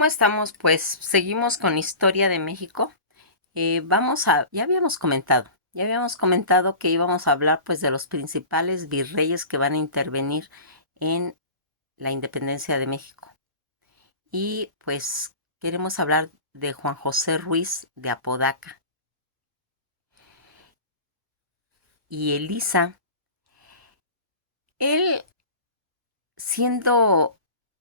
¿Cómo estamos? Pues seguimos con Historia de México. Ya habíamos comentado que íbamos a hablar pues de los principales virreyes que van a intervenir en la independencia de México. Y pues queremos hablar de Juan José Ruiz de Apodaca y Elisa. Él, siendo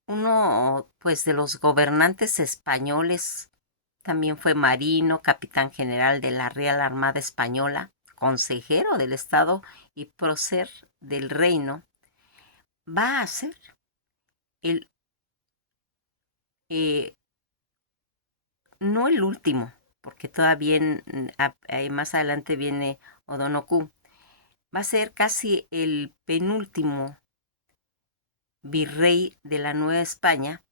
uno pues de los gobernantes españoles, también fue marino, capitán general de la Real Armada Española, consejero del Estado y prócer del reino. Va a ser el, eh, no el último, porque todavía más adelante viene Odonocu. Va a ser casi el penúltimo virrey de la Nueva España.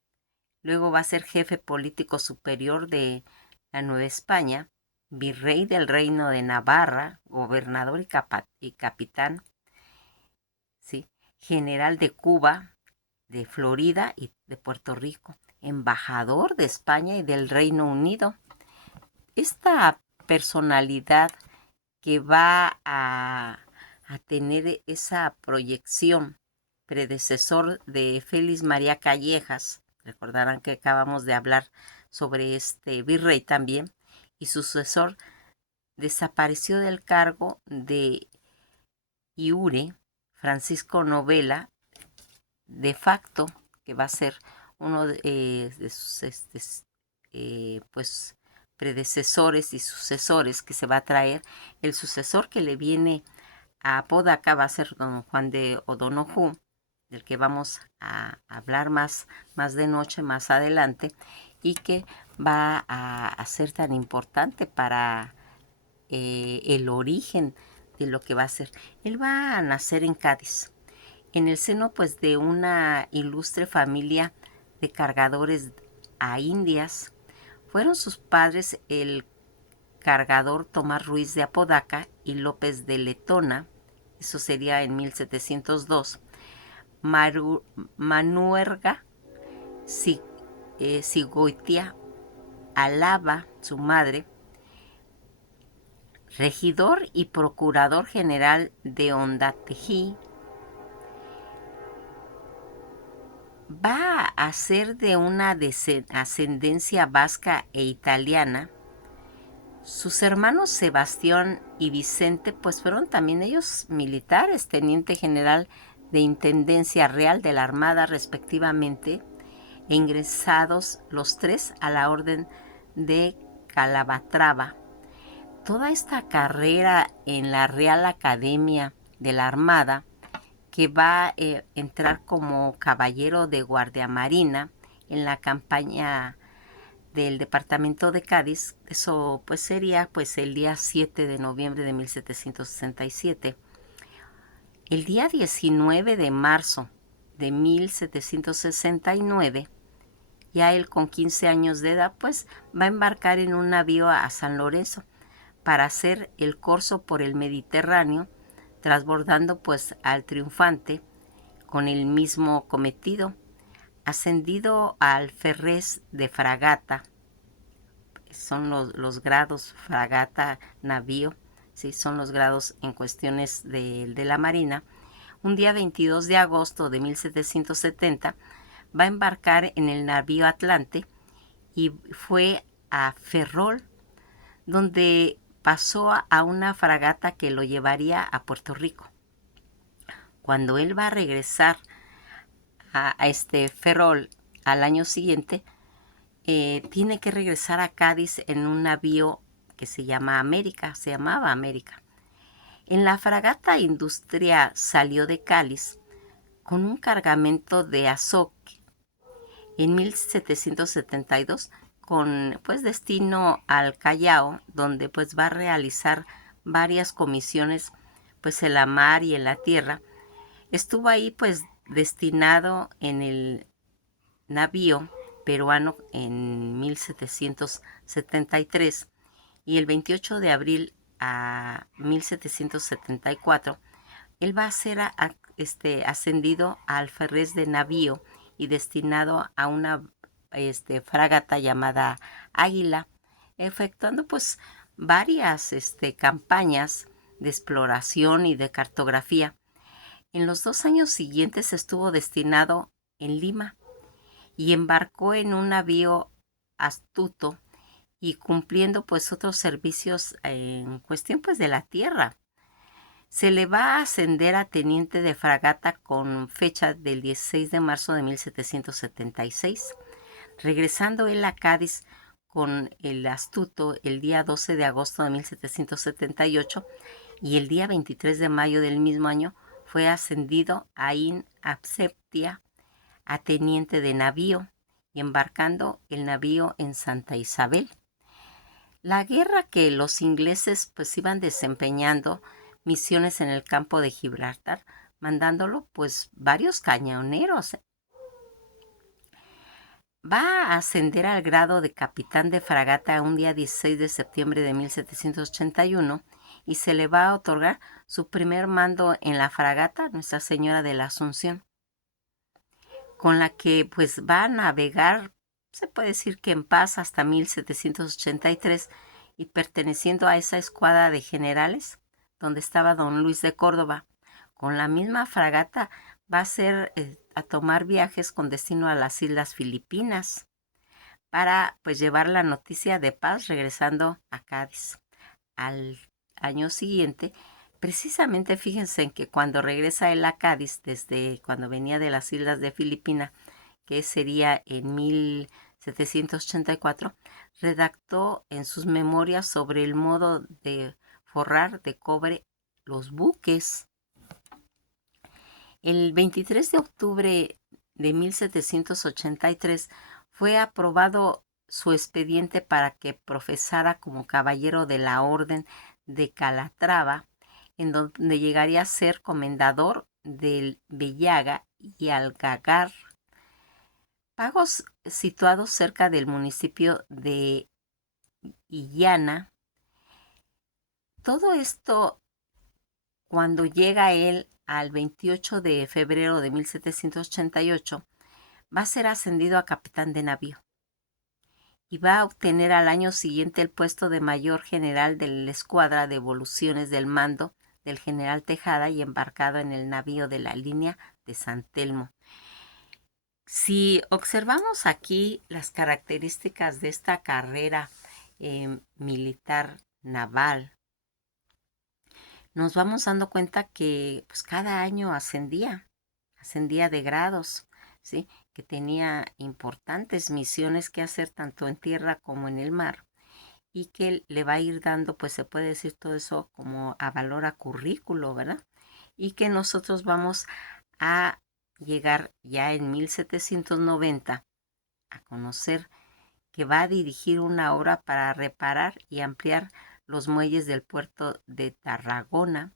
Luego va a ser jefe político superior de la Nueva España, virrey del Reino de Navarra, gobernador y capitán, ¿sí? General de Cuba, de Florida y de Puerto Rico, embajador de España y del Reino Unido. Esta personalidad que va a tener esa proyección, predecesor de Félix María Callejas, recordarán que acabamos de hablar sobre este virrey también, y sucesor, desapareció del cargo de Iure Francisco Novela, de facto, que va a ser uno de sus pues, predecesores y sucesores que se va a traer. El sucesor que le viene a Apodaca va a ser don Juan de O'Donoghue, del que vamos a hablar más de noche, más adelante, y que va a ser tan importante para el origen de lo que va a ser. Él va a nacer en Cádiz, en el seno pues de una ilustre familia de cargadores a Indias. Fueron sus padres el cargador Tomás Ruiz de Apodaca y López de Letona, eso sería en 1702, Manuerga Sigoitia Alaba, su madre, regidor y procurador general de Ondatejí. Va a ser de una ascendencia vasca e italiana. Sus hermanos Sebastián y Vicente pues fueron también ellos militares, teniente general de Intendencia Real de la Armada respectivamente, e ingresados los tres a la Orden de Calabatrava. Toda esta carrera en la Real Academia de la Armada, que va a entrar como caballero de Guardia Marina en la campaña del departamento de Cádiz. Eso pues sería pues el día 7 de noviembre de 1767. El día 19 de marzo de 1769, ya él con 15 años de edad pues va a embarcar en un navío a San Lorenzo para hacer el corso por el Mediterráneo, transbordando pues al triunfante con el mismo cometido. Ascendido al ferrés de fragata, son los grados fragata, navío, ¿sí? Son los grados en cuestiones de la Marina. Un día 22 de agosto de 1770 va a embarcar en el navío Atlante y fue a Ferrol, donde pasó a una fragata que lo llevaría a Puerto Rico. Cuando él va a regresar a este Ferrol al año siguiente, tiene que regresar a Cádiz en un navío que se llamaba América. En la fragata Industria salió de Cádiz con un cargamento de azoque en 1772 con pues destino al Callao, donde pues va a realizar varias comisiones pues en la mar y en la tierra. Estuvo ahí pues destinado en el navío peruano en 1773 y el 28 de abril a 1774 él va a ser ascendido al alférez de navío y destinado a una fragata llamada Águila, efectuando pues varias campañas de exploración y de cartografía. En los 2 años siguientes estuvo destinado en Lima y embarcó en un navío astuto y cumpliendo pues otros servicios en cuestión pues de la tierra. Se le va a ascender a teniente de fragata con fecha del 16 de marzo de 1776, regresando él a Cádiz con el astuto el día 12 de agosto de 1778 y el día 23 de mayo del mismo año fue ascendido a in absentia a teniente de navío y embarcando el navío en Santa Isabel. La guerra que los ingleses pues iban desempeñando misiones en el campo de Gibraltar, mandándolo pues varios cañoneros. Va a ascender al grado de capitán de fragata un día 16 de septiembre de 1781 y se le va a otorgar su primer mando en la fragata Nuestra Señora de la Asunción, con la que pues va a navegar, se puede decir que en paz hasta 1783 y perteneciendo a esa escuadra de generales donde estaba don Luis de Córdoba. Con la misma fragata va a tomar viajes con destino a las Islas Filipinas para pues llevar la noticia de paz regresando a Cádiz. Al año siguiente, precisamente fíjense en que cuando regresa él a Cádiz, desde cuando venía de las Islas de Filipinas, que sería en 1784, redactó en sus memorias sobre el modo de forrar de cobre los buques. El 23 de octubre de 1783 fue aprobado su expediente para que profesara como caballero de la Orden de Calatrava, en donde llegaría a ser comendador del Bellaga y Algagar, pagos situados cerca del municipio de Illana. Todo esto, cuando llega él al 28 de febrero de 1788, va a ser ascendido a capitán de navío y va a obtener al año siguiente el puesto de mayor general de la escuadra de evoluciones del mando del general Tejada y embarcado en el navío de la línea de San Telmo. Si observamos aquí las características de esta carrera militar naval, nos vamos dando cuenta que pues, cada año ascendía de grados, ¿sí? Que tenía importantes misiones que hacer tanto en tierra como en el mar y que le va a ir dando, pues se puede decir todo eso como a valor a currículo, ¿verdad? Y que nosotros vamos a llegar ya en 1790 a conocer que va a dirigir una obra para reparar y ampliar los muelles del puerto de Tarragona.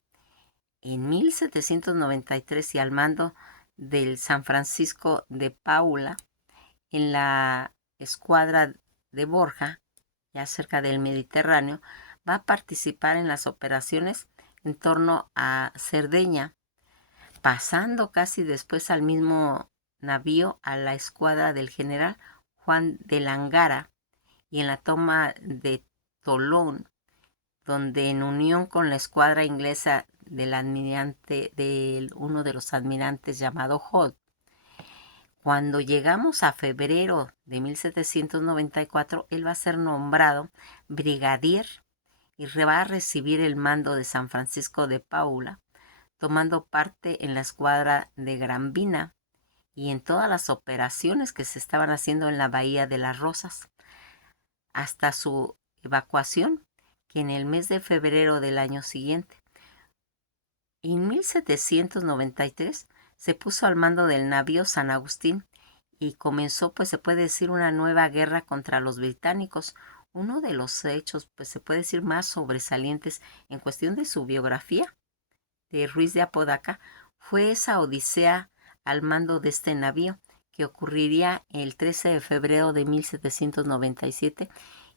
En 1793 y al mando del San Francisco de Paula, en la escuadra de Borja, ya cerca del Mediterráneo, va a participar en las operaciones en torno a Cerdeña, pasando casi después al mismo navío a la escuadra del general Juan de Langara y en la toma de Tolón, donde en unión con la escuadra inglesa del almirante, de uno de los almirantes llamado Hood, cuando llegamos a febrero de 1794, él va a ser nombrado brigadier y va a recibir el mando de San Francisco de Paula, tomando parte en la escuadra de Granvina y en todas las operaciones que se estaban haciendo en la Bahía de las Rosas, hasta su evacuación, que en el mes de febrero del año siguiente. En 1793 se puso al mando del navío San Agustín y comenzó, pues se puede decir, una nueva guerra contra los británicos. Uno de los hechos, pues se puede decir, más sobresalientes en cuestión de su biografía de Ruiz de Apodaca fue esa odisea al mando de este navío que ocurriría el 13 de febrero de 1797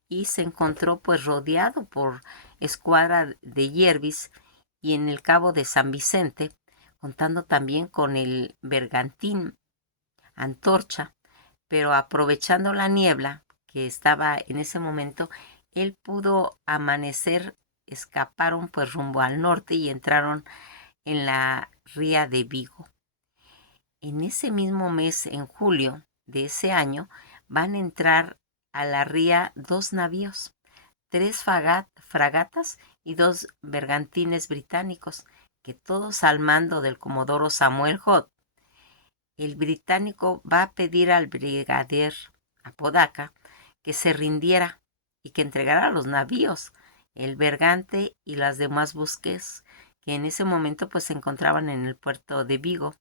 y se encontró pues rodeado por escuadra de Jervis y en el cabo de San Vicente, contando también con el bergantín Antorcha, pero aprovechando la niebla que estaba en ese momento, él pudo amanecer, escaparon pues rumbo al norte y entraron en la ría de Vigo. En ese mismo mes, en julio de ese año, van a entrar a la ría 2 navíos, 3 fragatas y 2 bergantines británicos, que todos al mando del comodoro Samuel Hood. El británico va a pedir al brigadier Apodaca que se rindiera y que entregara los navíos, el bergante y las demás buques que en ese momento pues se encontraban en el puerto de Vigo.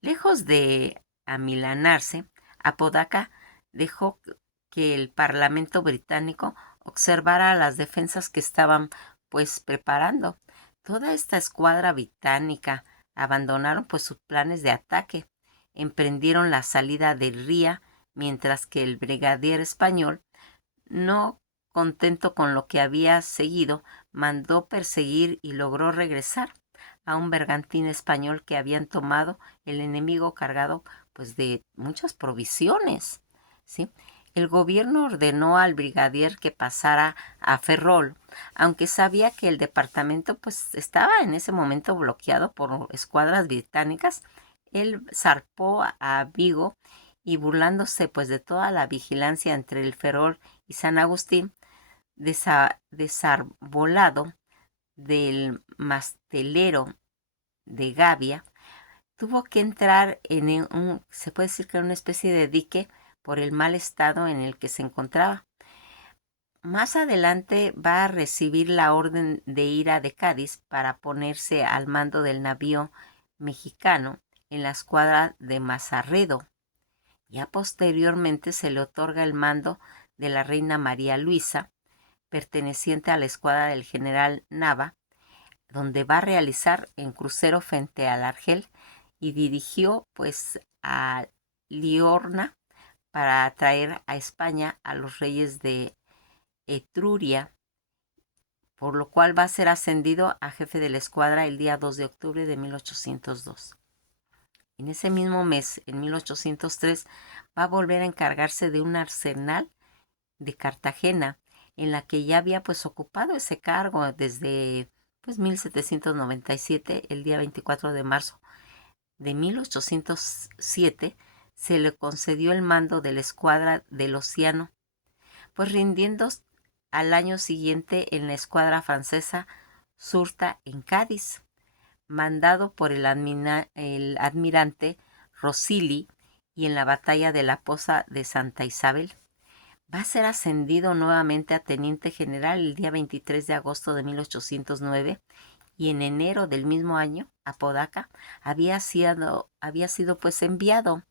Lejos de amilanarse, Apodaca dejó que el Parlamento británico observara las defensas que estaban pues preparando. Toda esta escuadra británica abandonaron pues sus planes de ataque, emprendieron la salida del Ría, mientras que el brigadier español, no contento con lo que había seguido, mandó perseguir y logró regresar a un bergantín español que habían tomado el enemigo cargado pues de muchas provisiones, ¿sí? El gobierno ordenó al brigadier que pasara a Ferrol, aunque sabía que el departamento pues estaba en ese momento bloqueado por escuadras británicas. Él zarpó a Vigo y, burlándose pues de toda la vigilancia entre el Ferrol y San Agustín, desarbolado del mastelero de Gavia, tuvo que entrar en se puede decir que una especie de dique por el mal estado en el que se encontraba. Más adelante va a recibir la orden de ira de Cádiz para ponerse al mando del navío mexicano en la escuadra de Mazarredo. Ya posteriormente se le otorga el mando de la reina María Luisa, perteneciente a la escuadra del general Nava, donde va a realizar en crucero frente al Argel, y dirigió pues a Liorna para traer a España a los reyes de Etruria, por lo cual va a ser ascendido a jefe de la escuadra el día 2 de octubre de 1802. En ese mismo mes, en 1803, va a volver a encargarse de un arsenal de Cartagena, en la que ya había pues ocupado ese cargo desde pues 1797. El día 24 de marzo de 1807 se le concedió el mando de la escuadra del Océano, pues rindiendo al año siguiente en la escuadra francesa Surta en Cádiz, mandado por el almirante Rosili, y en la batalla de la Poza de Santa Isabel. Va a ser ascendido nuevamente a teniente general el día 23 de agosto de 1809, y en enero del mismo año Apodaca había sido pues enviado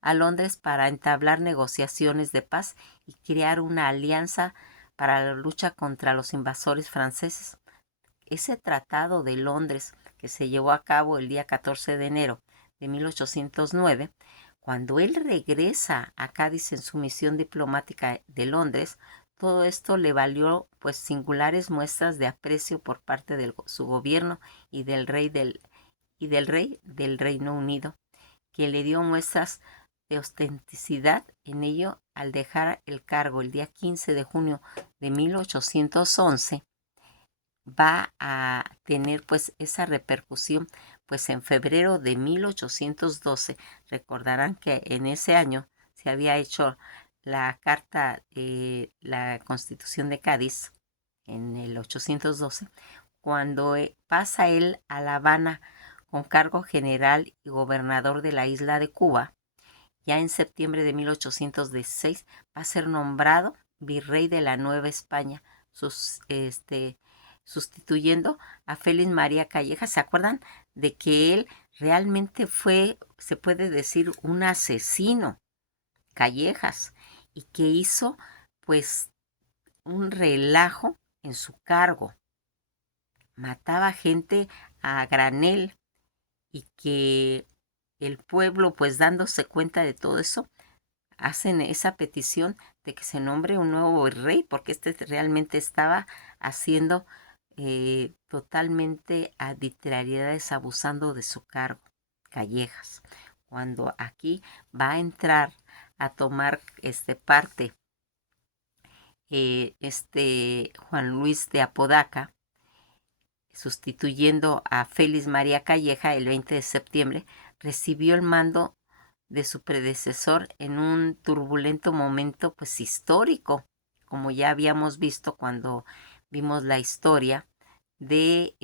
a Londres para entablar negociaciones de paz y crear una alianza para la lucha contra los invasores franceses. Ese tratado de Londres, que se llevó a cabo el día 14 de enero de 1809, cuando él regresa a Cádiz en su misión diplomática de Londres, todo esto le valió pues singulares muestras de aprecio por parte de su gobierno y del rey del Reino Unido, que le dio muestras de autenticidad en ello al dejar el cargo el día 15 de junio de 1811. Va a tener pues esa repercusión pues en febrero de 1812. Recordarán que en ese año se había hecho la carta, la Constitución de Cádiz en el 812, cuando pasa él a La Habana con cargo general y gobernador de la isla de Cuba. Ya en septiembre de 1816 va a ser nombrado virrey de la Nueva España, sustituyendo a Félix María Callejas. ¿Se acuerdan de que él realmente fue, se puede decir, un asesino, Callejas, y que hizo pues un relajo en su cargo? Mataba gente a granel, y que el pueblo, pues dándose cuenta de todo eso, hacen esa petición de que se nombre un nuevo rey, porque este realmente estaba haciendo totalmente arbitrariedades, abusando de su cargo, Callejas. cuando aquí va a entrar a tomar parte Juan Luis de Apodaca, sustituyendo a Félix María Calleja el 20 de septiembre, recibió el mando de su predecesor en un turbulento momento pues histórico, como ya habíamos visto cuando vimos la historia de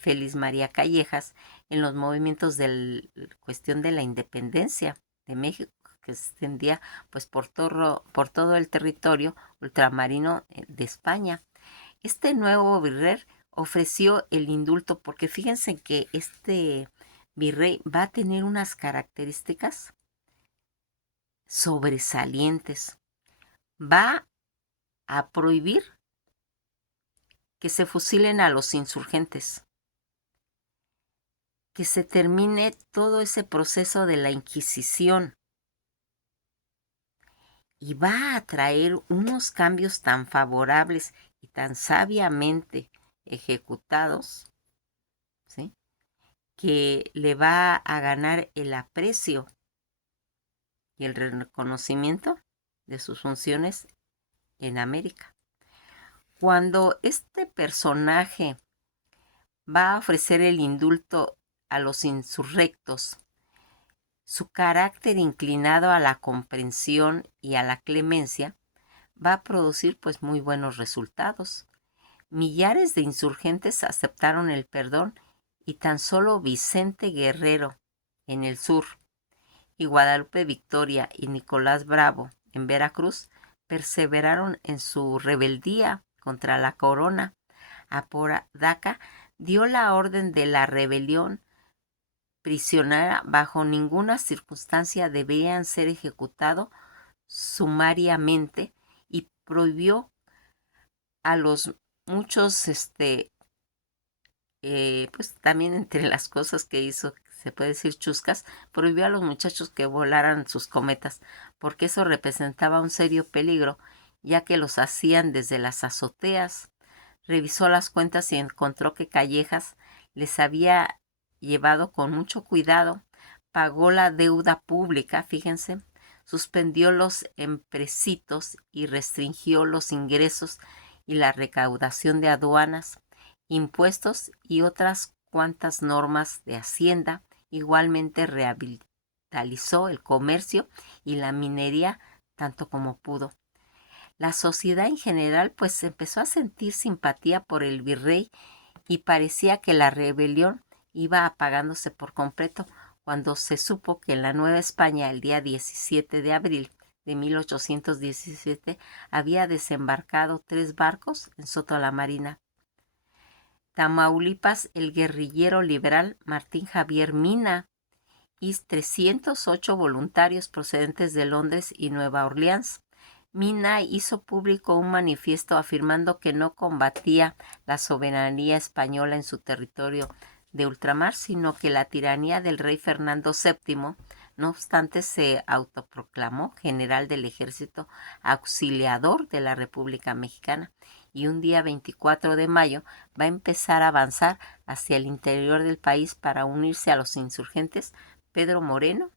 Félix María Callejas en los movimientos de la cuestión de la independencia de México, que se extendía pues por todo el territorio ultramarino de España. Este nuevo virrey ofreció el indulto porque fíjense que este virrey va a tener unas características sobresalientes. Va a prohibir que se fusilen a los insurgentes, que se termine todo ese proceso de la Inquisición, y va a traer unos cambios tan favorables y tan sabiamente ejecutados, ¿sí?, que le va a ganar el aprecio y el reconocimiento de sus funciones en América. Cuando este personaje va a ofrecer el indulto a los insurrectos, su carácter inclinado a la comprensión y a la clemencia va a producir pues muy buenos resultados. Millares de insurgentes aceptaron el perdón y tan solo Vicente Guerrero en el sur y Guadalupe Victoria y Nicolás Bravo en Veracruz perseveraron en su rebeldía contra la corona. Apodaca dio la orden de la rebelión prisionera. Bajo ninguna circunstancia debían ser ejecutados sumariamente y prohibió a los muchos, pues también entre las cosas que hizo, se puede decir chuscas, prohibió a los muchachos que volaran sus cometas, porque eso representaba un serio peligro, ya que los hacían desde las azoteas. Revisó las cuentas y encontró que Callejas les había llevado con mucho cuidado, pagó la deuda pública, fíjense, suspendió los empresitos y restringió los ingresos y la recaudación de aduanas, impuestos y otras cuantas normas de Hacienda. Igualmente rehabilitó el comercio y la minería tanto como pudo. La sociedad en general pues empezó a sentir simpatía por el virrey y parecía que la rebelión iba apagándose por completo cuando se supo que en la Nueva España el día 17 de abril de 1817 había desembarcado 3 barcos en Soto la Marina. Tamaulipas, el guerrillero liberal Martín Javier Mina y 308 voluntarios procedentes de Londres y Nueva Orleans. Mina hizo público un manifiesto afirmando que no combatía la soberanía española en su territorio de ultramar, sino que la tiranía del rey Fernando VII. No obstante, se autoproclamó general del ejército auxiliador de la República Mexicana y un día 24 de mayo va a empezar a avanzar hacia el interior del país para unirse a los insurgentes Pedro Moreno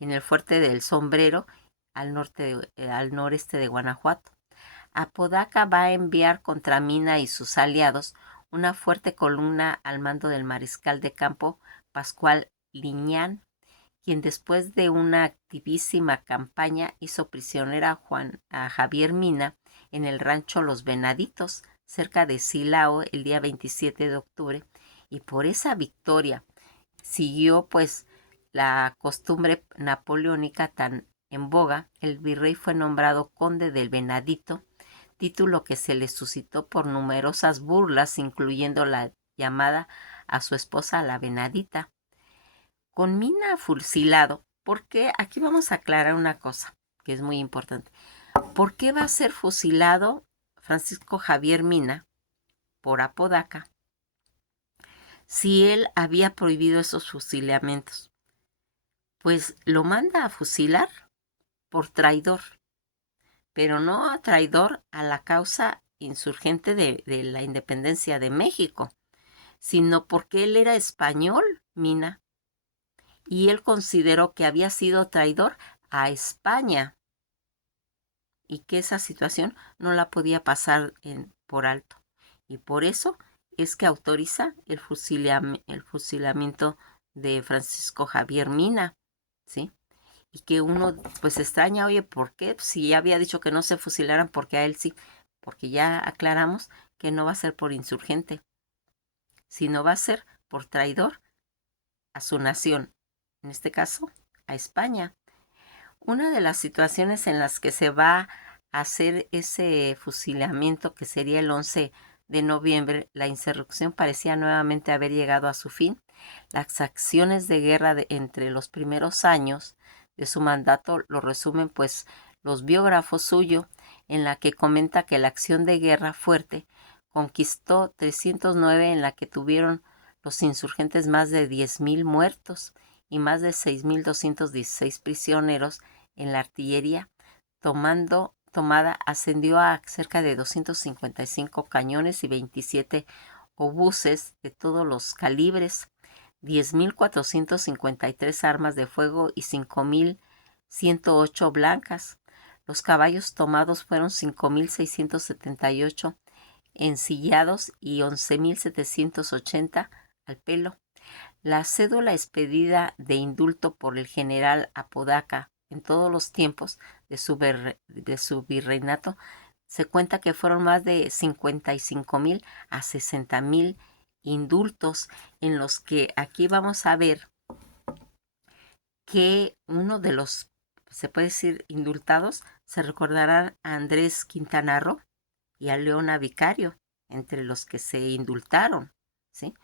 en el fuerte del Sombrero al noreste de Guanajuato. Apodaca va a enviar contra Mina y sus aliados una fuerte columna al mando del mariscal de campo Pascual Liñán, quien después de una activísima campaña hizo prisionera a Javier Mina en el rancho Los Venaditos, cerca de Silao, el día 27 de octubre, y por esa victoria siguió pues la costumbre napoleónica tan en boga. El virrey fue nombrado conde del Venadito, título que se le suscitó por numerosas burlas, incluyendo la llamada a su esposa la Venadita. Con Mina fusilado, porque aquí vamos a aclarar una cosa que es muy importante. ¿Por qué va a ser fusilado Francisco Javier Mina por Apodaca si él había prohibido esos fusilamientos? Pues lo manda a fusilar por traidor, pero no a traidor a la causa insurgente de la independencia de México, sino porque él era español, Mina, y él consideró que había sido traidor a España y que esa situación no la podía pasar por alto. Y por eso es que autoriza el fusilamiento de Francisco Javier Mina, ¿sí? Y que uno pues extraña, oye, ¿por qué? Si ya había dicho que no se fusilaran, porque a él sí, porque ya aclaramos que no va a ser por insurgente, sino va a ser por traidor a su nación, en este caso a España. Una de las situaciones en las que se va a hacer ese fusilamiento, que sería el 11 de noviembre, la insurrección parecía nuevamente haber llegado a su fin. Las acciones de guerra entre los primeros años de su mandato lo resumen pues los biógrafos suyos, en la que comenta que la acción de guerra fuerte conquistó 309, en la que tuvieron los insurgentes más de 10,000 muertos y más de 6,216 prisioneros en la artillería. Tomada ascendió a cerca de 255 cañones y 27 obuses de todos los calibres, 10,453 armas de fuego y 5,108 blancas. Los caballos tomados fueron 5,678 ensillados y 11,780 al pelo. La cédula expedida de indulto por el general Apodaca en todos los tiempos de su virreinato se cuenta que fueron más de 55,000 a 60,000 indultos, en los que aquí vamos a ver que uno de los, se puede decir, indultados, se recordarán a Andrés Quintana Roo y a Leona Vicario, entre los que se indultaron, ¿sí?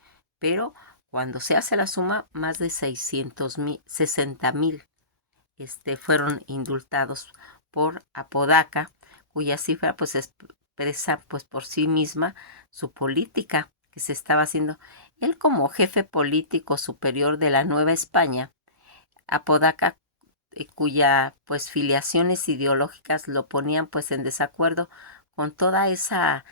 Pero cuando se hace la suma, más de 60,000 fueron indultados por Apodaca, cuya cifra pues expresa pues por sí misma su política que se estaba haciendo. Él, como jefe político superior de la Nueva España, Apodaca, cuya pues filiaciones ideológicas lo ponían pues en desacuerdo con toda esa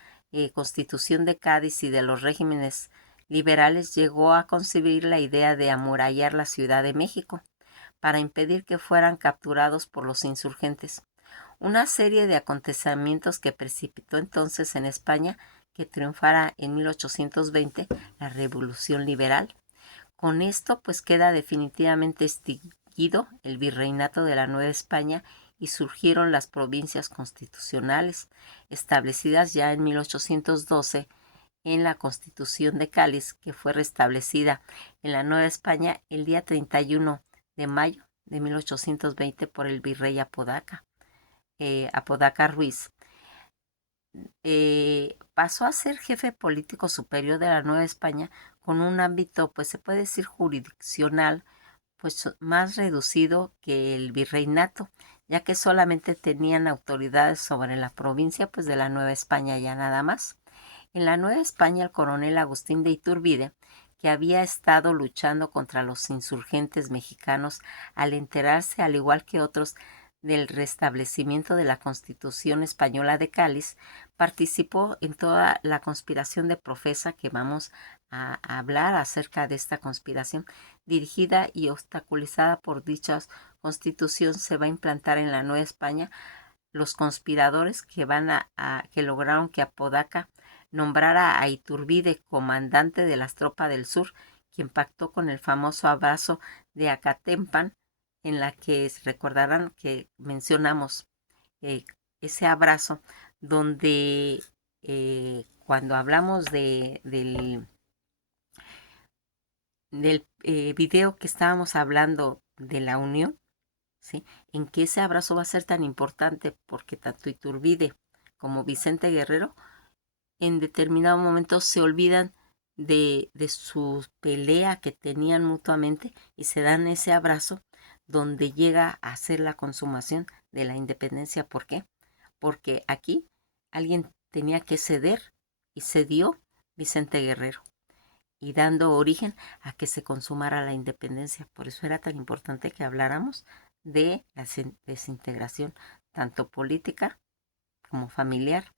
constitución de Cádiz y de los regímenes liberales, llegó a concebir la idea de amurallar la Ciudad de México para impedir que fueran capturados por los insurgentes. Una serie de acontecimientos que precipitó entonces en España que triunfara en 1820 la Revolución Liberal. Con esto pues queda definitivamente extinguido el virreinato de la Nueva España y surgieron las provincias constitucionales, establecidas ya en 1812 en la Constitución de Cádiz, que fue restablecida en la Nueva España el día 31 de mayo de 1820 por el virrey Apodaca Ruiz. Pasó a ser jefe político superior de la Nueva España con un ámbito, pues se puede decir, jurisdiccional, pues más reducido que el virreinato, ya que solamente tenían autoridades sobre la provincia pues de la Nueva España, ya nada más. En la Nueva España, el coronel Agustín de Iturbide, que había estado luchando contra los insurgentes mexicanos, al enterarse, al igual que otros, del restablecimiento de la Constitución Española de Cádiz, participó en toda la conspiración de Profesa, que vamos a hablar acerca de esta conspiración, dirigida y obstaculizada por dicha constitución. Se va a implantar en la Nueva España los conspiradores que lograron que Apodaca nombrara a Iturbide comandante de las tropas del sur, quien pactó con el famoso abrazo de Acatempan, en la que recordarán que mencionamos eh, ese abrazo donde cuando hablamos del video que estábamos hablando de la unión, ¿sí? En que ese abrazo va a ser tan importante porque tanto Iturbide como Vicente Guerrero en determinado momento se olvidan de su pelea que tenían mutuamente y se dan ese abrazo donde llega a ser la consumación de la independencia. ¿Por qué? Porque aquí alguien tenía que ceder y cedió Vicente Guerrero, y dando origen a que se consumara la independencia. Por eso era tan importante que habláramos de la desintegración, tanto política como familiar,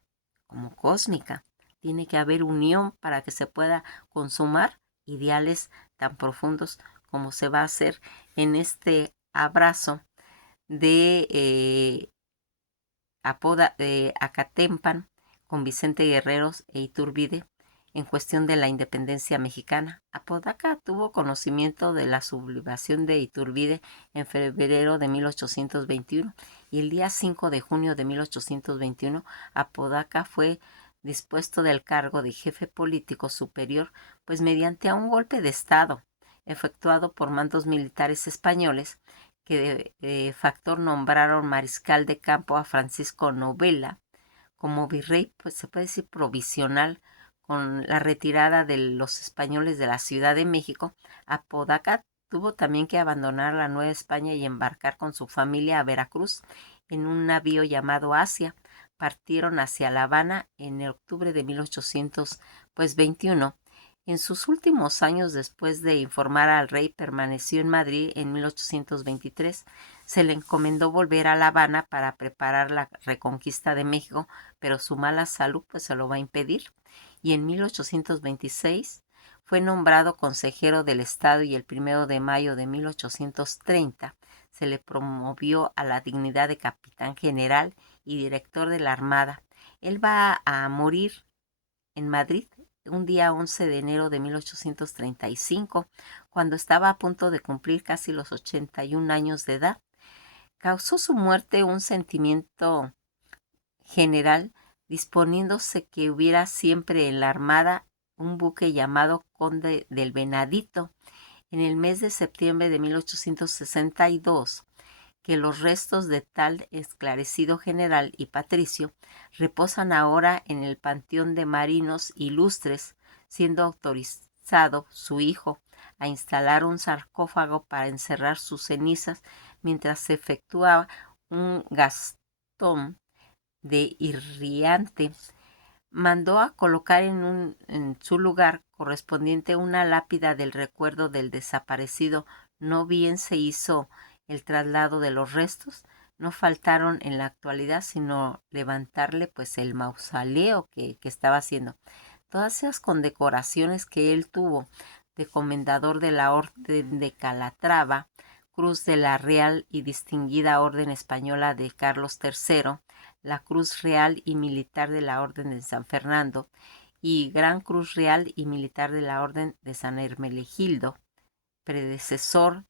como cósmica. Tiene que haber unión para que se pueda consumar ideales tan profundos como se va a hacer en este abrazo de Acatempan con Vicente Guerreros e Iturbide en cuestión de la independencia mexicana. Apodaca tuvo conocimiento de la sublevación de Iturbide en febrero de 1821 y el día 5 de junio de 1821 Apodaca fue dispuesto del cargo de jefe político superior, pues mediante un golpe de Estado efectuado por mandos militares españoles que de factor nombraron mariscal de campo a Francisco Novela como virrey, pues se puede decir provisional, con la retirada de los españoles de la Ciudad de México. Apodaca tuvo también que abandonar la Nueva España y embarcar con su familia a Veracruz en un navío llamado Asia. Partieron hacia La Habana en octubre de 1821. En sus últimos años, después de informar al rey, permaneció en Madrid en 1823. Se le encomendó volver a La Habana para preparar la reconquista de México, pero su mala salud pues se lo va a impedir. Y en 1826 fue nombrado consejero del Estado y el 1 de mayo de 1830 se le promovió a la dignidad de capitán general y director de la Armada. Él va a morir en Madrid un día 11 de enero de 1835, cuando estaba a punto de cumplir casi los 81 años de edad. Causó su muerte un sentimiento general, disponiéndose que hubiera siempre en la Armada un buque llamado Conde del Venadito. En el mes de septiembre de 1862, que los restos de tal esclarecido general y patricio reposan ahora en el Panteón de Marinos Ilustres, siendo autorizado su hijo a instalar un sarcófago para encerrar sus cenizas mientras se efectuaba un gastón de Irriante. Mandó a colocar en su lugar correspondiente una lápida del recuerdo del desaparecido. No bien se hizo el traslado de los restos, no faltaron en la actualidad sino levantarle pues el mausoleo que estaba haciendo. Todas esas condecoraciones que él tuvo de comendador de la Orden de Calatrava, Cruz de la Real y Distinguida Orden Española de Carlos III, la Cruz Real y Militar de la Orden de San Fernando y Gran Cruz Real y Militar de la Orden de San Hermenegildo, predecesor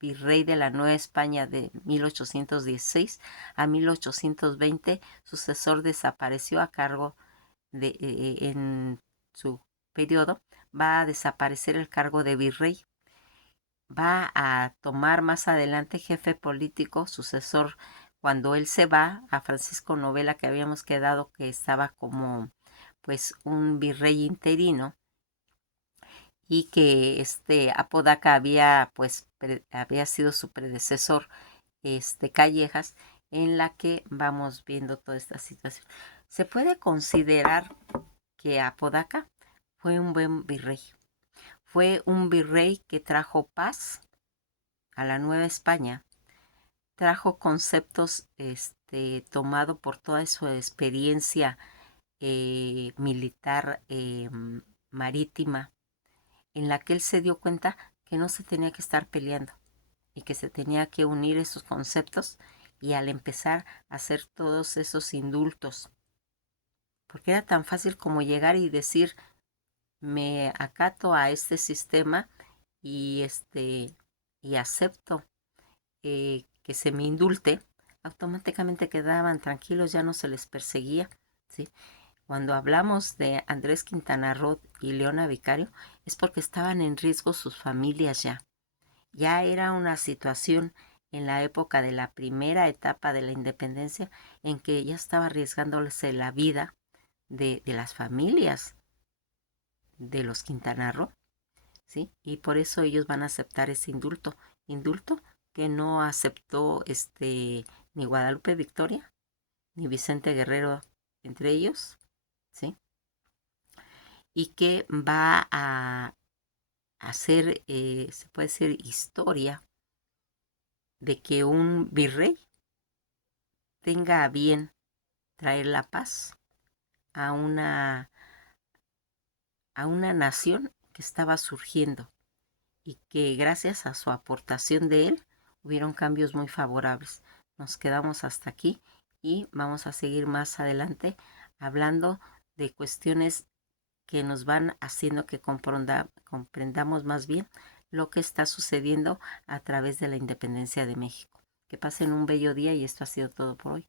virrey de la Nueva España de 1816 a 1820, sucesor desapareció a cargo de, en su periodo, va a desaparecer el cargo de virrey, va a tomar más adelante jefe político, sucesor, cuando él se va, a Francisco Novela, que habíamos quedado que estaba como pues un virrey interino, y que Apodaca había pues había sido su predecesor, Callejas, en la que vamos viendo toda esta situación. Se puede considerar que Apodaca fue un buen virrey. Fue un virrey que trajo paz a la Nueva España, trajo conceptos tomado por toda su experiencia militar marítima, en la que él se dio cuenta que no se tenía que estar peleando y que se tenía que unir esos conceptos, y al empezar a hacer todos esos indultos, porque era tan fácil como llegar y decir me acato a este sistema y y acepto que se me indulte, automáticamente quedaban tranquilos, ya no se les perseguía, ¿sí? Cuando hablamos de Andrés Quintana Roo y Leona Vicario, es porque estaban en riesgo sus familias ya. Ya era una situación en la época de la primera etapa de la independencia en que ya estaba arriesgándose la vida de las familias de los Quintana Roo, ¿sí? Y por eso ellos van a aceptar ese indulto que no aceptó ni Guadalupe Victoria ni Vicente Guerrero entre ellos, ¿sí? Y que va a hacer, se puede decir, historia de que un virrey tenga a bien traer la paz a una nación que estaba surgiendo y que gracias a su aportación de él hubieron cambios muy favorables. Nos quedamos hasta aquí y vamos a seguir más adelante hablando de cuestiones que nos van haciendo que comprendamos más bien lo que está sucediendo a través de la independencia de México. Que pasen un bello día y esto ha sido todo por hoy.